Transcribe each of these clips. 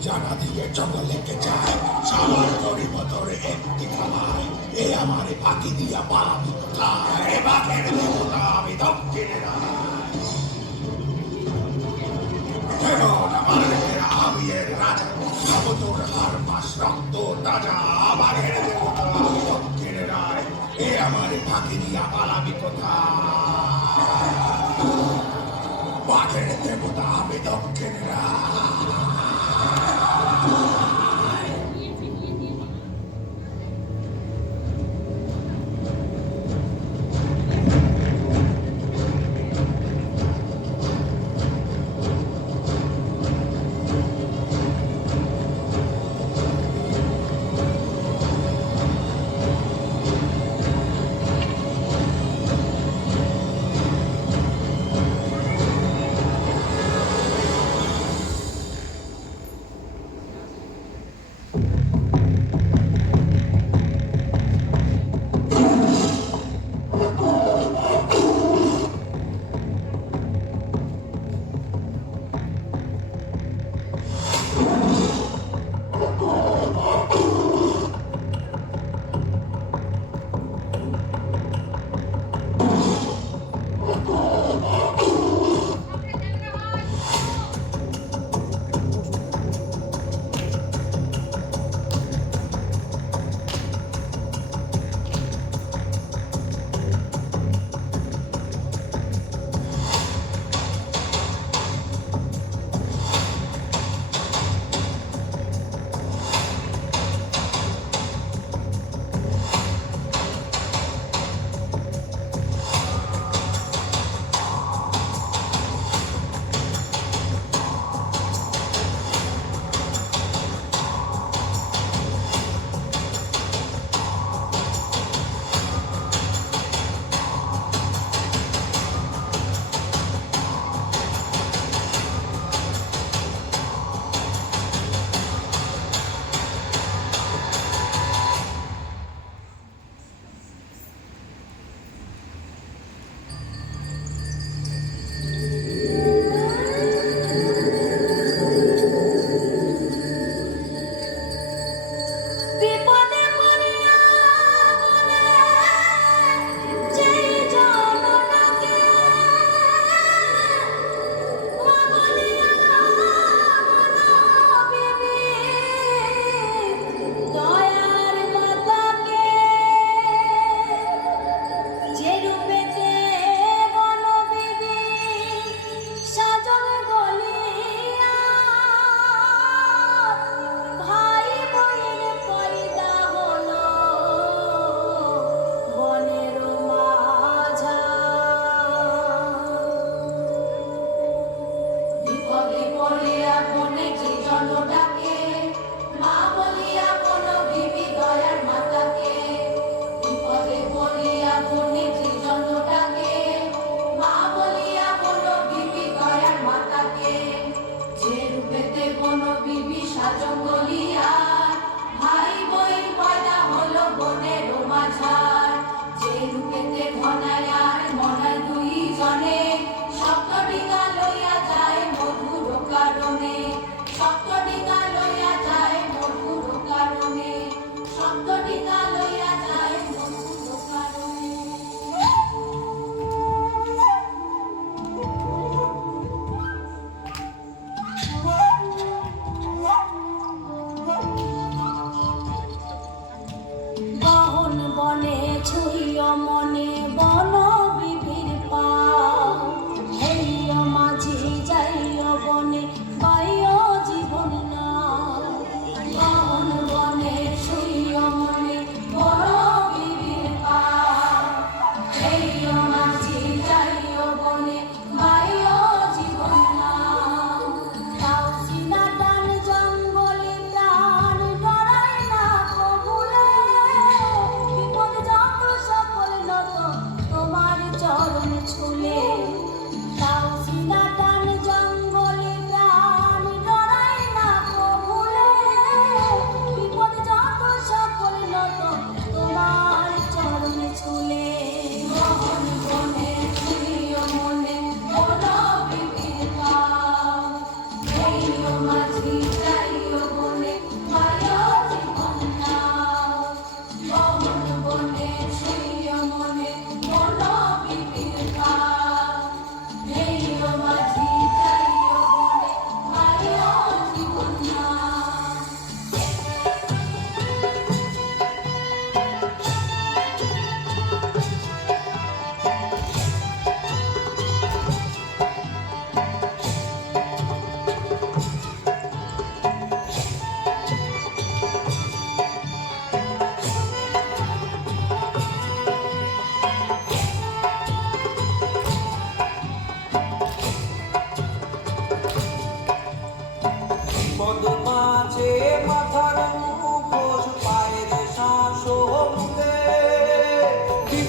পূজা না দিয়ে জঙ্গলেকে যায় সবার তরি বতরে একটি খালায় এ আমারে ফাঁকি দিয়া পালাবি কোথায় এ বাঘের দেবতা আমি দক্ষিণে আমি এর রাজা তোর হার মাস রক্ত তাজা বাঘের দেবতা আমি দক্ষিণে রায় এ আমারে ফাঁকি দিয়া পালাবি কোথায় বাঘের দেবতা আমি দক্ষিণে রায়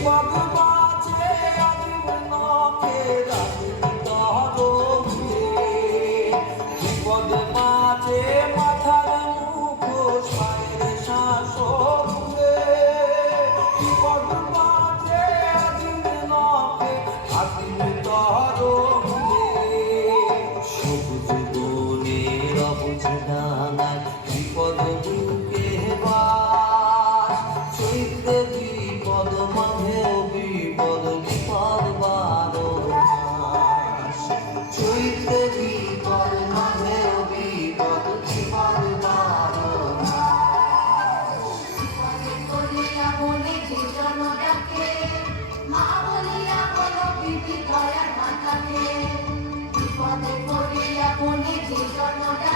বিপদ মাঝে আদিম নখে রাখিব তরঙ্গে, বিপদ মাঝে মাথার মুখোশ পায়ের শাসনে, বিপদ মাঝে আদিম নখে রাখিব তরঙ্গে। সবুজ বনের অবুঝ ডাঙায় বিপদ বুকে বাস, চৈত্রে বিপদ মাঝেও বিপদ, বিপদ 12 মাস। চৈত্রে বিপদ মাঝেও বিপদ, বিপদ 12 মাস। বিপদে পড়িয়া মনে যে জন ডাকে, মা বলিয়া বলো বিপি দয়ার মাতাকে। বিপদে পড়িয়া মনে যে জন ডাকে,